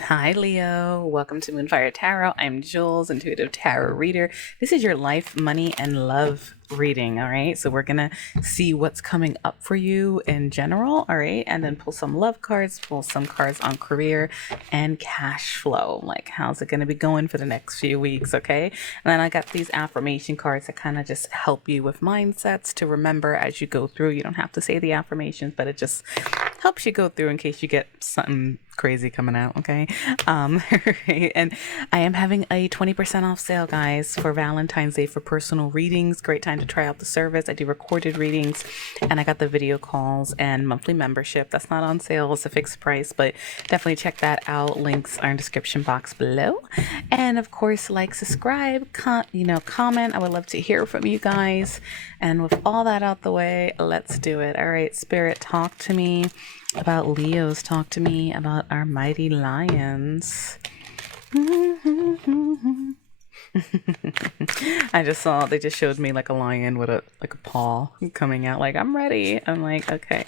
Hi, Leo. Welcome to Moonfire Tarot. I'm Jules, intuitive tarot reader. This is your life, money, and love reading. All right. So we're going to see what's coming up for you in general. All right. And then pull some love cards, pull some cards on career and cash flow. Like, how's it going to be going for the next few weeks? Okay. And then I got these affirmation cards that kind of just help you with mindsets to remember as you go through. You don't have to say the affirmations, but it just helps you go through in case you get something crazy coming out. Okay. Right. And I am having a 20% off sale, guys, for Valentine's Day for personal readings. Great time to try out the service. I do recorded readings and I got the video calls and monthly membership. That's not on sale. It's a fixed price, but definitely check that out. Links are in the description box below. And of course, like, subscribe, comment. I would love to hear from you guys. And with all that out the way, let's do it. All right, Spirit, talk to me about Leos. Talk to me about our mighty lions. I just saw, they just showed me like a lion with a paw coming out, like, I'm ready. I'm like, okay.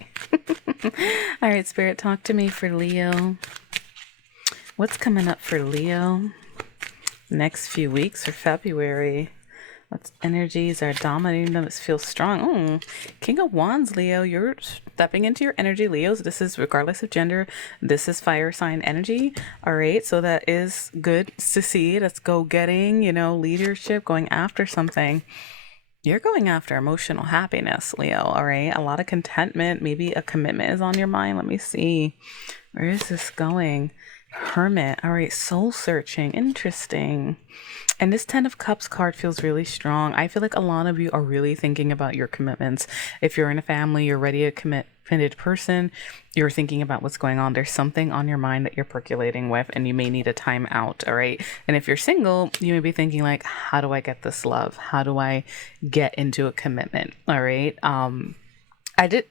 All right, Spirit, talk to me for Leo. What's coming up for Leo next few weeks for February? What energies are dominating them? It feels strong. King of Wands, Leo. You're stepping into your energy, Leos. This is regardless of gender. This is fire sign energy. All right. So that is good to see. That's go-getting, leadership, going after something. You're going after emotional happiness, Leo. All right. A lot of contentment. Maybe a commitment is on your mind. Let me see. Where is this going? Hermit. All right. Soul searching. Interesting. And this 10 of Cups card feels really strong. I feel like a lot of you are really thinking about your commitments. If you're in a family, you're already a committed person, you're thinking about what's going on. There's something on your mind that you're percolating with, and you may need a time out, all right? And if you're single, you may be thinking like, how do I get this love? How do I get into a commitment, all right? I did,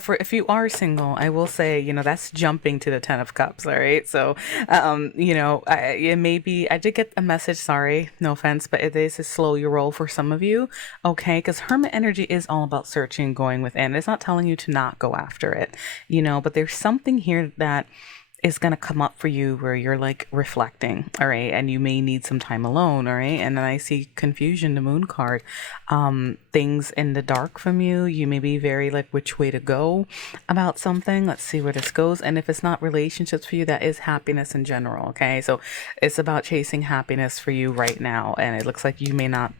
for if you are single, I will say, that's jumping to the 10 of Cups. All right. So, it may be, I did get a message. Sorry, no offense, but it is a slow your roll for some of you. Okay. Because Hermit energy is all about searching, going within. It's not telling you to not go after it, but there's something here that is going to come up for you where you're like reflecting, all right, and you may need some time alone, all right. And then I see confusion, the moon card, things in the dark from you. You may be very like which way to go about something. Let's see where this goes. And if it's not relationships for you, that is happiness in general, okay. So it's about chasing happiness for you right now, and it looks like you may not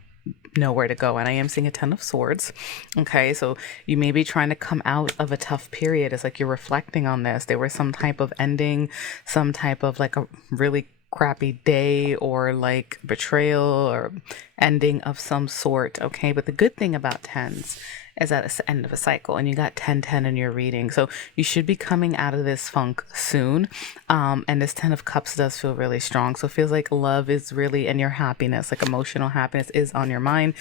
know where to go. And I am seeing a 10 of Swords. Okay, so you may be trying to come out of a tough period. It's like you're reflecting on this. There was some type of ending, some type of like a really crappy day, or like betrayal or ending of some sort. Okay, but the good thing about tens is that it's the end of a cycle, and you got 10-10 in your reading, so you should be coming out of this funk soon. And this 10 of Cups does feel really strong, so it feels like love is really, and your happiness, like emotional happiness, is on your mind.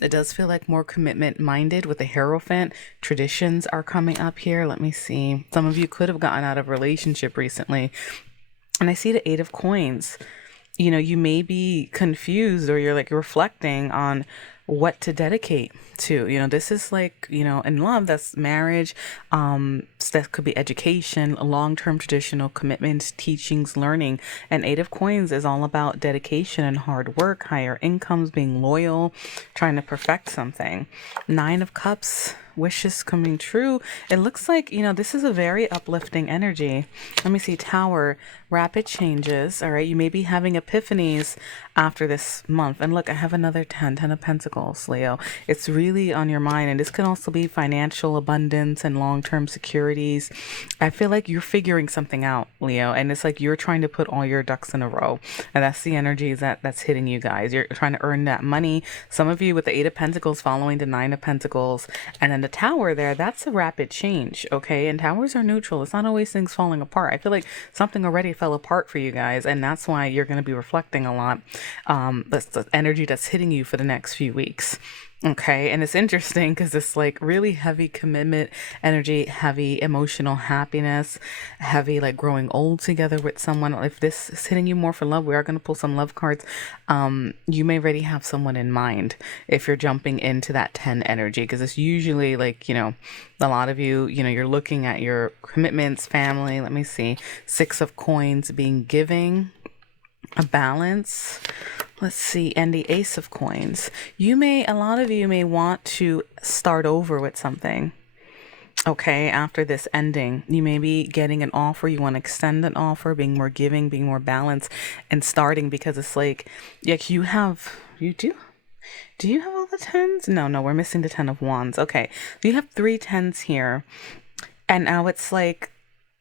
It does feel like more commitment minded with the Hierophant. Traditions are coming up here. Let me see. Some of you could have gotten out of a relationship recently, and I see the 8 of Coins. You may be confused, or you're like reflecting on what to dedicate to. This is like, in love, that's marriage. That could be education, long-term traditional commitments, teachings, learning. And 8 of Coins is all about dedication and hard work, higher incomes, being loyal, trying to perfect something. 9 of Cups, wishes coming true. It looks like, this is a very uplifting energy. Let me see. Tower, rapid changes. All right. You may be having epiphanies after this month. And look, I have another 10 of Pentacles, Leo. It's really on your mind. And this can also be financial abundance and long-term securities. I feel like you're figuring something out, Leo. And it's like you're trying to put all your ducks in a row. And that's the energy that's hitting you guys. You're trying to earn that money. Some of you with the 8 of Pentacles following the 9 of Pentacles. And then the Tower there, that's a rapid change, okay? And towers are neutral. It's not always things falling apart. I feel like something already fell apart for you guys, and that's why you're going to be reflecting a lot. That's the energy that's hitting you for the next few weeks. Okay, and it's interesting because it's like really heavy commitment energy, heavy emotional happiness, heavy like growing old together with someone. If this is hitting you more for love, we are going to pull some love cards. You may already have someone in mind if you're jumping into that 10 energy, because it's usually like, a lot of you, you're looking at your commitments, family. Let me see. 6 of Coins being giving, a balance. Let's see, and the Ace of Coins. A lot of you may want to start over with something. Okay, after this ending, you may be getting an offer, you want to extend an offer, being more giving, being more balanced, and starting, because it's like you do you have all the tens? No, we're missing the 10 of Wands. Okay, you have 3 10s here, and now it's like,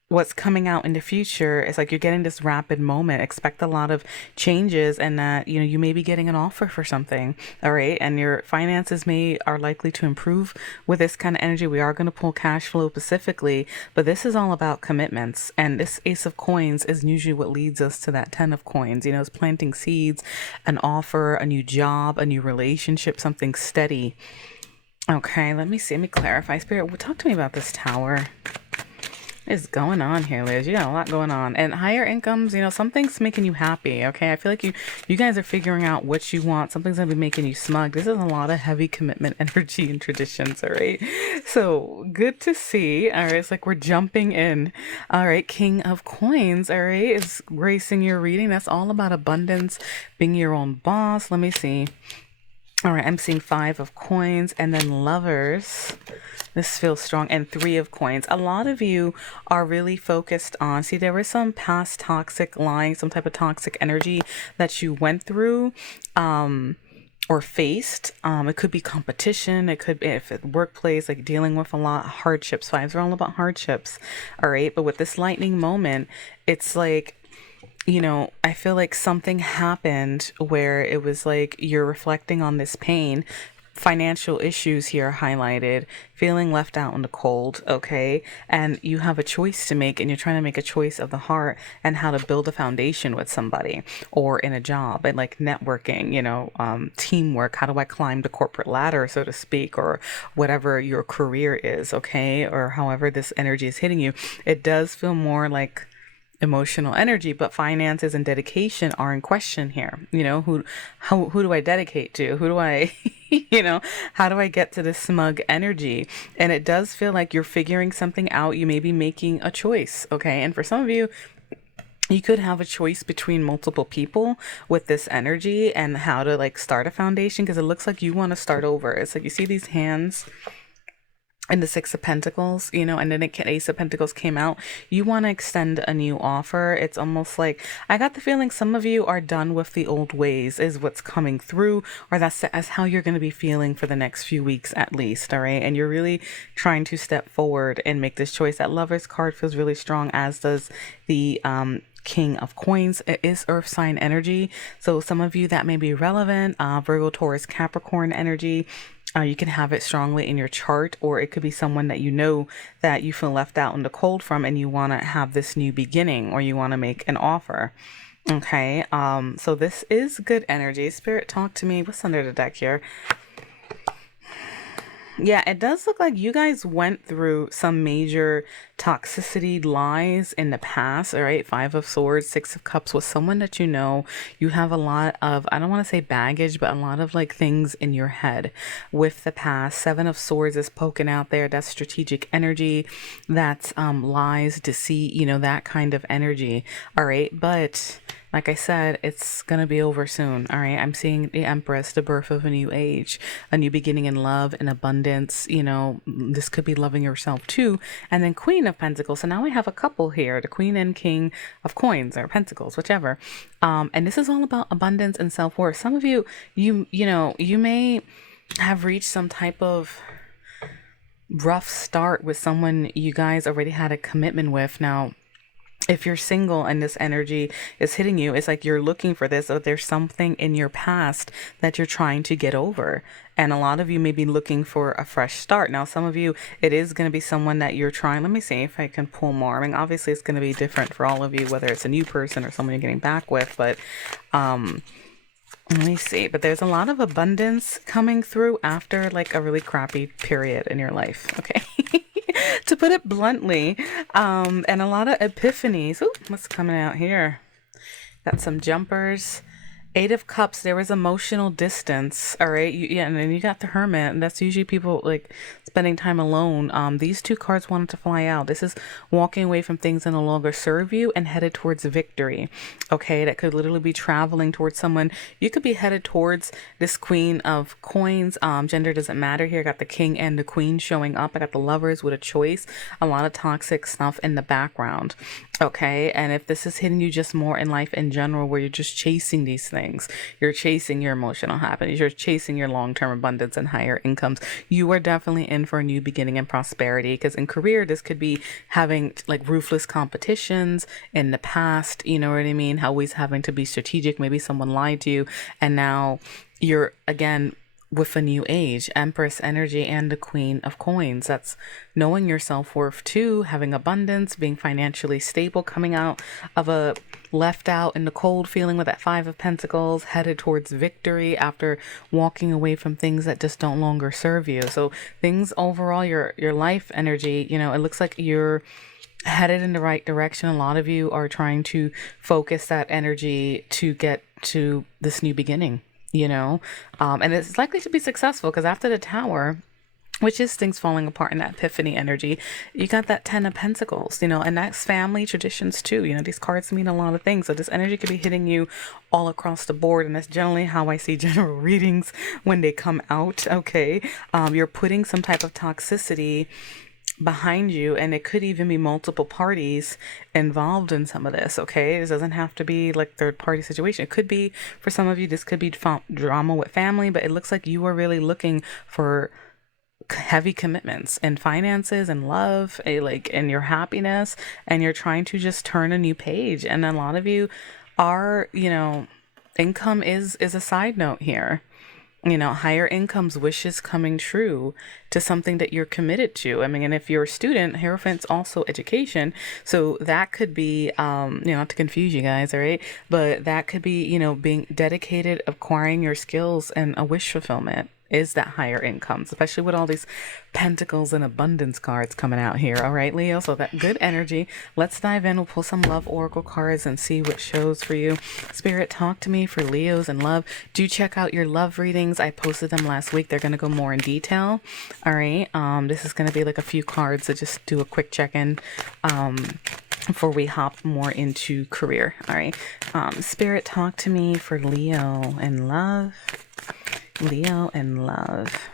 what's coming out in the future is like you're getting this rapid moment. Expect a lot of changes, and that you may be getting an offer for something. All right, and your finances are likely to improve with this kind of energy. We are going to pull cash flow specifically, but this is all about commitments, and this Ace of Coins is usually what leads us to that 10 of Coins. It's planting seeds, an offer, a new job, a new relationship, something steady. Okay, let me see, let me clarify. Spirit, talk to me about this Tower. Is going on here, Liz? You got a lot going on, and higher incomes. Something's making you happy. Okay, I feel like you guys are figuring out what you want. Something's gonna be making you smug. This is a lot of heavy commitment energy and traditions. All right, so good to see. All right, it's like we're jumping in. All right, King of Coins. All right, is gracing your reading. That's all about abundance, being your own boss. Let me see. All right, I'm seeing 5 of Coins, and then Lovers. This feels strong. And 3 of Coins. A lot of you are really focused on, see, there was some past toxic lying, some type of toxic energy that you went through, or faced. It could be competition. It could be, if it's workplace, like dealing with a lot of hardships. 5s are all about hardships. All right. But with this lightning moment, it's like, I feel like something happened where it was like you're reflecting on this pain. Financial issues here highlighted, feeling left out in the cold. Okay, and you have a choice to make, and you're trying to make a choice of the heart and how to build a foundation with somebody, or in a job, and like networking, teamwork. How do I climb the corporate ladder, so to speak, or whatever your career is. Okay, or however this energy is hitting you. It does feel more like emotional energy, but finances and dedication are in question here. Who do I dedicate to? Who do I how do I get to this smug energy? And it does feel like you're figuring something out. You may be making a choice. Okay, and for some of you, you could have a choice between multiple people with this energy, and how to like start a foundation, because it looks like you want to start over. It's like you see these hands and the 6 of Pentacles, and then Ace of Pentacles came out. You want to extend a new offer. It's almost like, I got the feeling some of you are done with the old ways, is what's coming through, or that's how you're going to be feeling for the next few weeks at least. All right, and you're really trying to step forward and make this choice. That Lovers card feels really strong, as does the King of Coins. It is earth sign energy, so some of you that may be relevant. Virgo, Taurus, Capricorn energy. You can have it strongly in your chart, or it could be someone that that you feel left out in the cold from, and you want to have this new beginning, or you want to make an offer. Okay, so this is good energy. Spirit, talk to me. What's under the deck here? Yeah, it does look like you guys went through some major toxicity lies in the past. All right, 5 of Swords, 6 of Cups with someone that you have a lot of, I don't want to say baggage, but a lot of like things in your head with the past. 7 of Swords is poking out there. That's strategic energy. That's lies, deceit, that kind of energy. All right, but like I said, it's going to be over soon. All right. I'm seeing the Empress, the birth of a new age, a new beginning in love and abundance. This could be loving yourself too. And then Queen of Pentacles. So now we have a couple here, the Queen and King of Coins, or Pentacles, whichever. And this is all about abundance and self-worth. Some of you, you may have reached some type of rough start with someone you guys already had a commitment with. Now, if you're single and this energy is hitting you, it's like you're looking for this, or there's something in your past that you're trying to get over. And a lot of you may be looking for a fresh start. Now, some of you, it is going to be someone that you're trying. Let me see if I can pull more. I mean, obviously it's going to be different for all of you, whether it's a new person or someone you're getting back with. But Let me see, but there's a lot of abundance coming through after like a really crappy period in your life, okay? To put it bluntly, and a lot of epiphanies. Ooh, what's coming out here? Got some jumpers. Eight of Cups, there was emotional distance, all right? Yeah, and then you got the Hermit, and that's usually people like spending time alone. These two cards wanted to fly out. This is walking away from things that no longer serve you and headed towards victory, okay? That could literally be traveling towards someone. You could be headed towards this Queen of Coins. Gender doesn't matter here. I got the King and the Queen showing up. I got the Lovers with a choice. A lot of toxic stuff in the background, okay? And if this is hitting you just more in life in general, where you're just chasing these things, you're chasing your emotional happiness, you're chasing your long-term abundance and higher incomes, you are definitely in for a new beginning and prosperity. Because in career, this could be having like ruthless competitions in the past, you know what I mean? Always having to be strategic. Maybe someone lied to you, and now you're again with a new age, Empress energy and the Queen of Coins. That's knowing your self-worth too, having abundance, being financially stable, coming out of a left out in the cold feeling with that Five of Pentacles, headed towards victory after walking away from things that just don't longer serve you. So things overall, your life energy, you know, it looks like you're headed in the right direction. A lot of you are trying to focus that energy to get to this new beginning, you know, and it's likely to be successful because after the Tower, which is things falling apart in that epiphany energy, you got that Ten of Pentacles, you know, and that's family traditions too. You know, these cards mean a lot of things. So this energy could be hitting you all across the board. And that's generally how I see general readings when they come out. Okay. You're putting some type of toxicity behind you, and it could even be multiple parties involved in some of this. Okay, it doesn't have to be like third party situation. It could be, for some of you, this could be drama with family, but it looks like you are really looking for heavy commitments and finances and love, like in your happiness, and you're trying to just turn a new page. And a lot of you are, you know, income is a side note here. You know, higher incomes, wishes coming true to something that you're committed to. I mean, and if you're a student, Hierophant's also education. So that could be, you know, not to confuse you guys, all right? But that could be, you know, being dedicated, acquiring your skills and a wish fulfillment is that higher incomes, especially with all these pentacles and abundance cards coming out here. All right, Leo, so that good energy. Let's dive in. We'll pull some love oracle cards and see what shows for you. Spirit, talk to me for Leos and love. Do check out your love readings. I posted them last week. They're going to go more in detail. All right, this is going to be like a few cards to just do a quick check-in before we hop more into career. All right, Spirit, talk to me for Leo and love. Leo and love.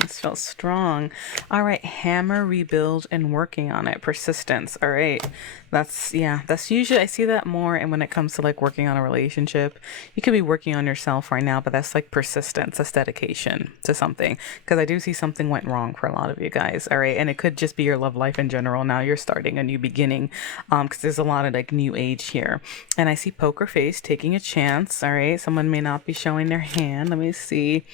This feels strong. All right, hammer, rebuild, and working on it. Persistence. All right. That's usually, I see that more. And when it comes to like working on a relationship, you could be working on yourself right now, but that's like persistence, that's dedication to something. Because I do see something went wrong for a lot of you guys. All right. And it could just be your love life in general. Now you're starting a new beginning. Because there's a lot of like new age here. And I see poker face, taking a chance. All right. Someone may not be showing their hand. Let me see.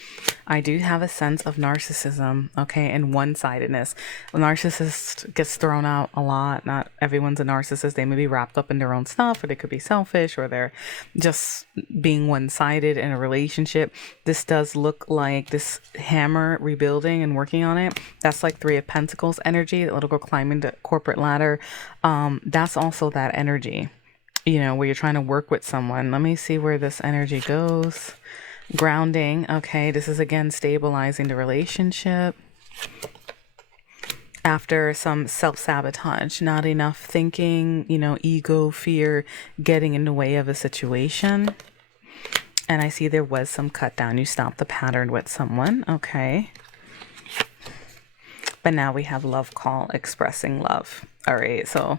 I do have a sense of narcissism. Okay. And one-sidedness. A narcissist gets thrown out a lot. Not everyone's a narcissist. They may be wrapped up in their own stuff, or they could be selfish, or they're just being one-sided in a relationship. This does look like this hammer rebuilding and working on it. That's like Three of Pentacles energy, that little girl climbing the corporate ladder. That's also that energy, you know, where you're trying to work with someone. Let me see where this energy goes. Grounding. Okay, this is again stabilizing the relationship. After some self-sabotage, not enough thinking, you know, ego, fear, getting in the way of a situation. And I see there was some cut down. You stopped the pattern with someone. Okay. But now we have love call, expressing love. All right. So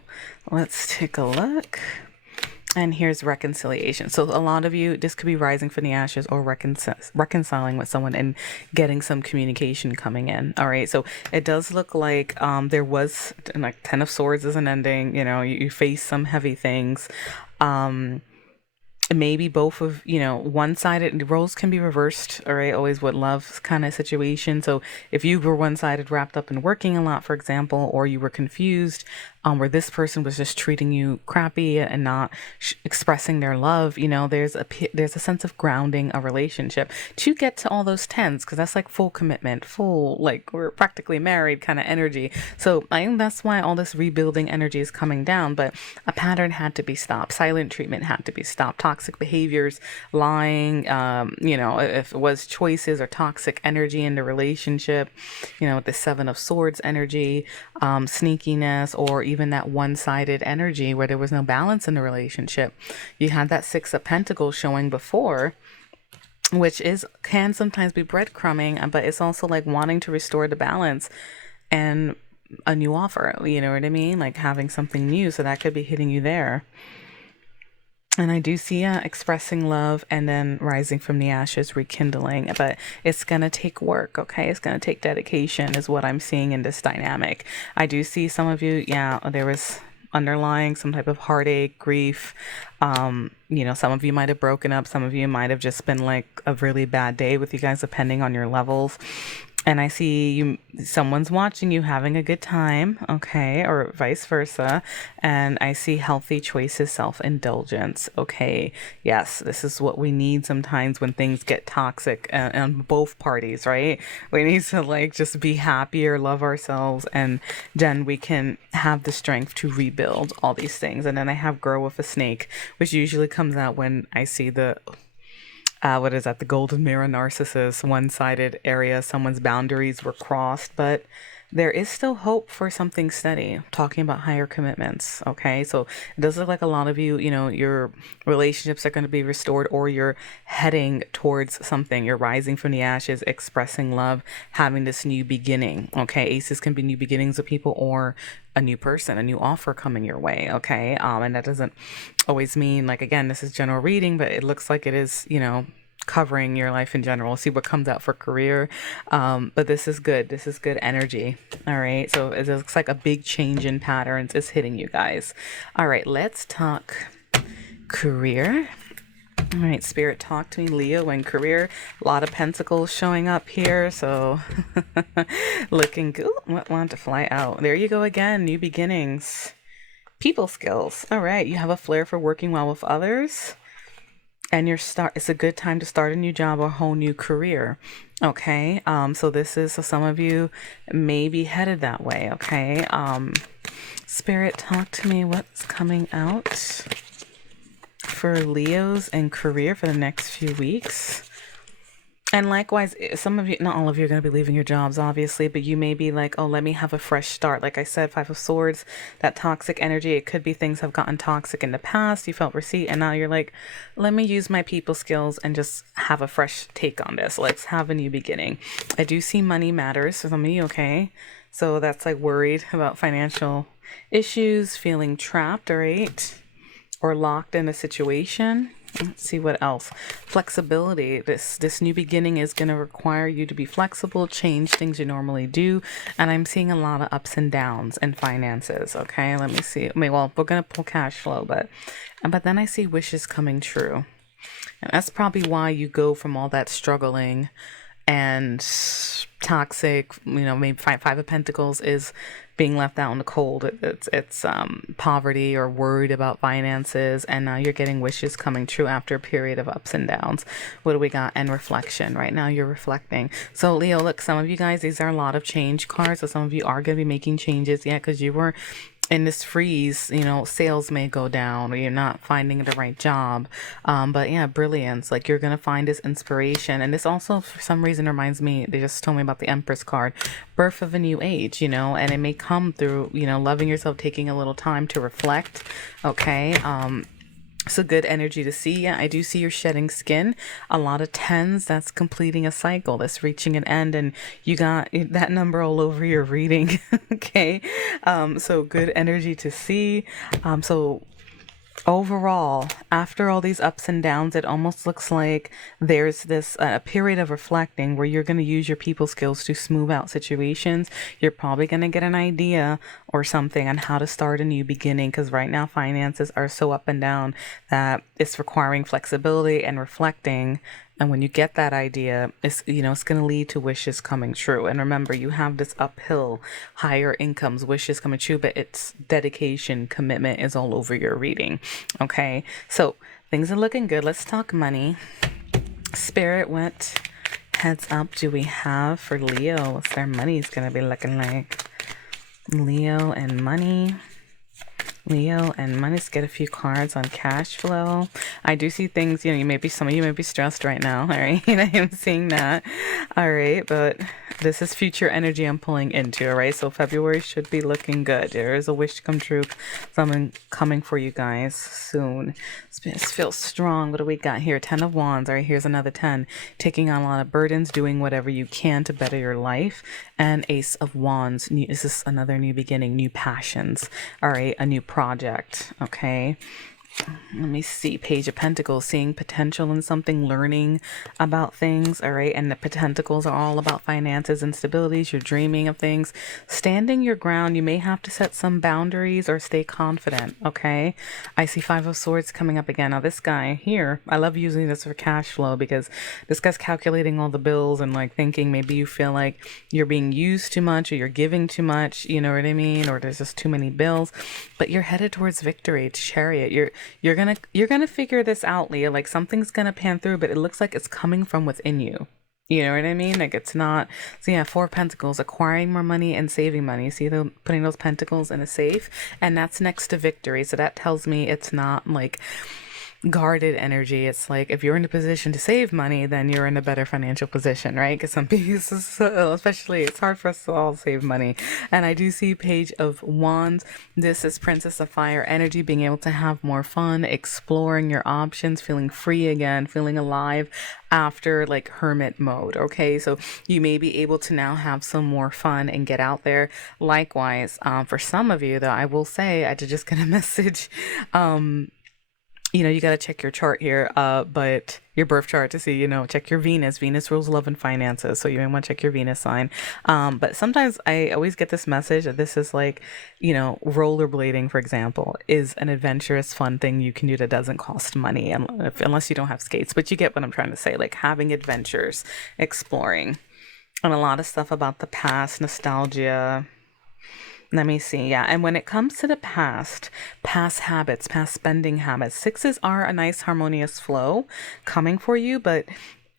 let's take a look. And here's reconciliation. So a lot of you, this could be rising from the ashes or reconciling with someone and getting some communication coming in. All right. So it does look like there was like Ten of Swords is an ending. You know, you face some heavy things. Maybe both of, you know, one-sided roles can be reversed, all right, always with love kind of situation. So if you were one-sided, wrapped up in working a lot, for example, or you were confused, where this person was just treating you crappy and not expressing their love. You know, there's a sense of grounding a relationship to get to all those tens, because that's like full commitment, full, like we're practically married kind of energy. So I think that's why all this rebuilding energy is coming down. But a pattern had to be stopped. Silent treatment had to be stopped. Toxic behaviors, lying, you know, if it was choices or toxic energy in the relationship, you know, with the Seven of Swords energy, sneakiness, or even that one-sided energy where there was no balance in the relationship. You had that Six of Pentacles showing before, which can sometimes be breadcrumbing, but it's also like wanting to restore the balance and a new offer, you know what I mean? Like having something new, so that could be hitting you there. And I do see expressing love and then rising from the ashes, rekindling, but it's going to take work, okay? It's going to take dedication is what I'm seeing in this dynamic. I do see some of you, there was underlying some type of heartache, grief. You know, some of you might have broken up. Some of you might have just been like a really bad day with you guys, depending on your levels. And I see someone's watching you having a good time, okay, or vice versa. And I see healthy choices, self-indulgence, okay. Yes, this is what we need sometimes when things get toxic on both parties, right? We need to like just be happier, love ourselves, and then we can have the strength to rebuild all these things. And then I have Girl with a Snake, which usually comes out when I see the what is that? The golden mirror narcissist, one-sided area. Someone's boundaries were crossed, but there is still hope for something steady. Talking about higher commitments. Okay. So it does look like a lot of you, you know, your relationships are going to be restored, or you're heading towards something. You're rising from the ashes, expressing love, having this new beginning. Okay. Aces can be new beginnings with people, or a new person, a new offer coming your way. Okay. And that doesn't always mean, like, again, this is general reading, but it looks like it is, you know, covering your life in general. See what comes out for career. But this is good. This is good energy. All right. So it looks like a big change in patterns is hitting you guys. All right. Let's talk career. All right, Spirit, talk to me, Leo, and career. A lot of pentacles showing up here, so looking good. Want to fly out. There you go again, new beginnings. People skills. All right, you have a flair for working well with others, and it's a good time to start a new job or a whole new career. Okay, so some of you may be headed that way. Okay, Spirit, talk to me. What's coming out for Leos and career for the next few weeks? And likewise, some of you, not all of you, are going to be leaving your jobs, obviously, but you may be like, oh, let me have a fresh start. Like I said, Five of Swords, that toxic energy. It could be things have gotten toxic in the past. You felt receipt, and now you're like, let me use my people skills and just have a fresh take on this. Let's have a new beginning. I do see money matters for some of you, okay? So that's like worried about financial issues, feeling trapped, all right? Or locked in a situation. Let's see what else. Flexibility. This new beginning is going to require you to be flexible, change things you normally do. And I'm seeing a lot of ups and downs in finances. Okay, let me see. Well, we're going to pull cash flow, but then I see wishes coming true. And that's probably why you go from all that struggling and toxic, you know, maybe Five of Pentacles is being left out in the cold. It's poverty or worried about finances, and now you're getting wishes coming true after a period of ups and downs. What do we got? And reflection. Right now you're reflecting. So Leo, look, some of you guys, these are a lot of change cards. So some of you are going to be making changes. Yeah, because you were in this freeze, you know, sales may go down, or you're not finding the right job. But yeah, brilliance. Like you're going to find this inspiration. And this also, for some reason, reminds me, they just told me about the Empress card, birth of a new age, you know, and it may come through, you know, loving yourself, taking a little time to reflect. Okay. So good energy to see. Yeah, I do see you're shedding skin. A lot of tens, that's completing a cycle. That's reaching an end, and you got that number all over your reading. Okay. So good energy to see. So overall, after all these ups and downs, it almost looks like there's this a period of reflecting where you're going to use your people skills to smooth out situations. You're probably going to get an idea or something on how to start a new beginning, because right now finances are so up and down that it's requiring flexibility and reflecting And when you get that idea, it's, you know, it's going to lead to wishes coming true. And remember, you have this uphill, higher incomes, wishes coming true, but it's dedication, commitment is all over your reading. Okay. So things are looking good. Let's talk money. Spirit, what heads up do we have for Leo? What's their money's going to be looking like? Leo and money. Leo and money. Let's get a few cards on cash flow. I do see things, you know, some of you may be stressed right now. All right. I am seeing that. All right. But this is future energy I'm pulling into. All right. So February should be looking good. There is a wish to come true. Something coming for you guys soon. This feels strong. What do we got here? 10 of Wands. All right. Here's another 10. Taking on a lot of burdens, doing whatever you can to better your life. And Ace of Wands. This is another new beginning, new passions. All right. A new project. Okay. Let me see. Page of Pentacles, seeing potential in something, learning about things. All right. And the Pentacles are all about finances and stabilities. You're dreaming of things, standing your ground. You may have to set some boundaries or stay confident. Okay. I see 5 of Swords coming up again. Now this guy here, I love using this for cash flow because this guy's calculating all the bills and like thinking maybe you feel like you're being used too much or you're giving too much. You know what I mean? Or there's just too many bills, but you're headed towards victory. Chariot. You're gonna figure this out, Leah. Like something's gonna pan through, but it looks like it's coming from within you. You know what I mean? Like it's not. So yeah, 4 of Pentacles, acquiring more money and saving money. See, them putting those pentacles in a safe, and that's next to victory. So that tells me it's not like guarded energy. It's like if you're in a position to save money, then you're in a better financial position, right? Because some people, especially, it's hard for us to all save money. And I do see Page of Wands. This is Princess of Fire energy, being able to have more fun, exploring your options, feeling free again, feeling alive after like hermit mode. Okay, so you may be able to now have some more fun and get out there. Likewise, for some of you though, I will say, I did just get a message, you know, you got to check your chart here, but your birth chart to see, you know, check your Venus. Venus rules love and finances. So you may want to check your Venus sign. But sometimes I always get this message that this is like, you know, rollerblading, for example, is an adventurous, fun thing you can do that doesn't cost money unless you don't have skates. But you get what I'm trying to say, like having adventures, exploring, and a lot of stuff about the past, nostalgia. Let me see. Yeah. And when it comes to the past habits, past spending habits, 6s are a nice harmonious flow coming for you, but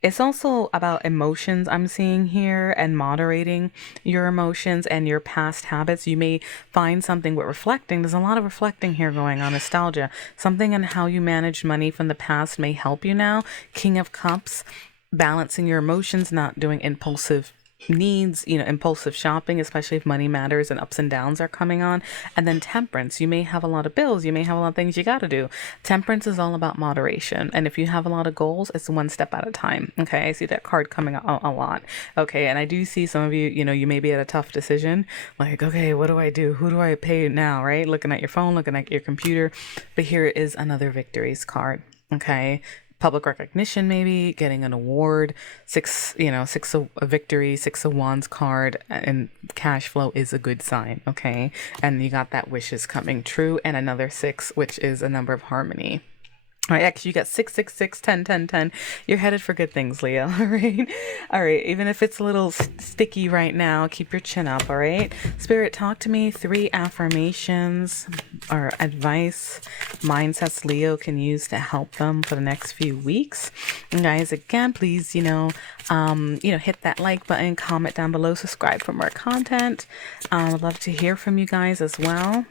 it's also about emotions I'm seeing here and moderating your emotions and your past habits. You may find something with reflecting. There's a lot of reflecting here going on, nostalgia. Something on how you managed money from the past may help you now. King of Cups, balancing your emotions, not doing impulsive needs, you know, impulsive shopping, especially if money matters and ups and downs are coming on. And then Temperance, you may have a lot of bills, you may have a lot of things you got to do. Temperance is all about moderation, and if you have a lot of goals, it's one step at a time. Okay, I see that card coming out a lot. Okay, and I do see some of you, you know, you may be at a tough decision, like, okay, what do I do, who do I pay now, right? Looking at your phone, looking at your computer. But here is another victories card. Okay, public recognition, maybe getting an award, 6 of victory, 6 of Wands card, and cash flow is a good sign. Okay, and you got that wishes coming true, and another 6, which is a number of harmony. All right, actually, you got 6, 6, 6, 10, 10, 10. You're headed for good things, Leo. All right. All right. Even if it's a little sticky right now, keep your chin up. All right. Spirit, talk to me. 3 affirmations or advice, mindsets Leo can use to help them for the next few weeks. And guys, again, please, hit that like button, comment down below, subscribe for more content. I'd love to hear from you guys as well.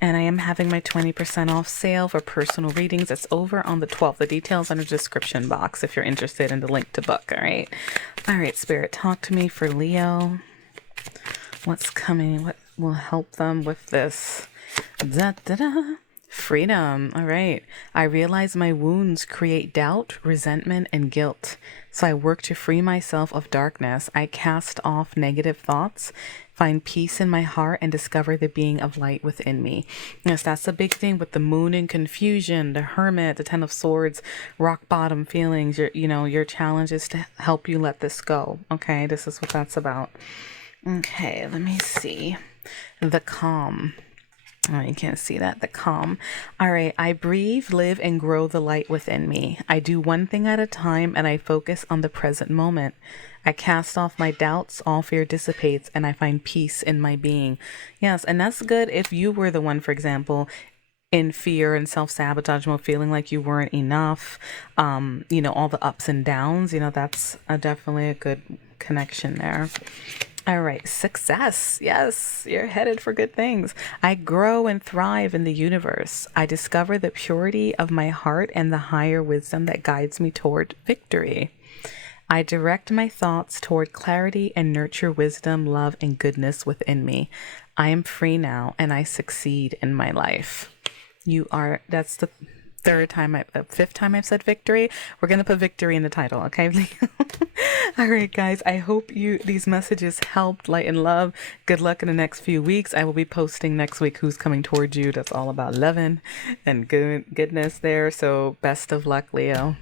And I am having my 20% off sale for personal readings. It's over on the 12th. The details in the description box if you're interested in the link to book. All right. All right, Spirit, talk to me for Leo. What's coming? What will help them with this? Freedom. All right. I realize my wounds create doubt, resentment, and guilt. So I work to free myself of darkness. I cast off negative thoughts, find peace in my heart, and discover the being of light within me. Yes, that's a big thing with the moon and confusion, the Hermit, the 10 of Swords, rock bottom feelings. Your challenge is to help you let this go. Okay, this is what that's about. Okay, let me see. The calm. Oh, you can't see that. The calm. All right. I breathe, live, and grow the light within me. I do one thing at a time and I focus on the present moment. I cast off my doubts, all fear dissipates, and I find peace in my being. Yes, and that's good if you were the one, for example, in fear and self-sabotage mode, feeling like you weren't enough, all the ups and downs, that's definitely a good connection there. All right, success. Yes, you're headed for good things. I grow and thrive in the universe. I discover the purity of my heart and the higher wisdom that guides me toward victory. I direct my thoughts toward clarity and nurture wisdom, love, and goodness within me. I am free now and I succeed in my life. That's the fifth time I've said victory. We're going to put victory in the title, okay? All right, guys, I hope these messages helped, light and love. Good luck in the next few weeks. I will be posting next week who's coming towards you. That's all about loving and goodness there. So best of luck, Leo.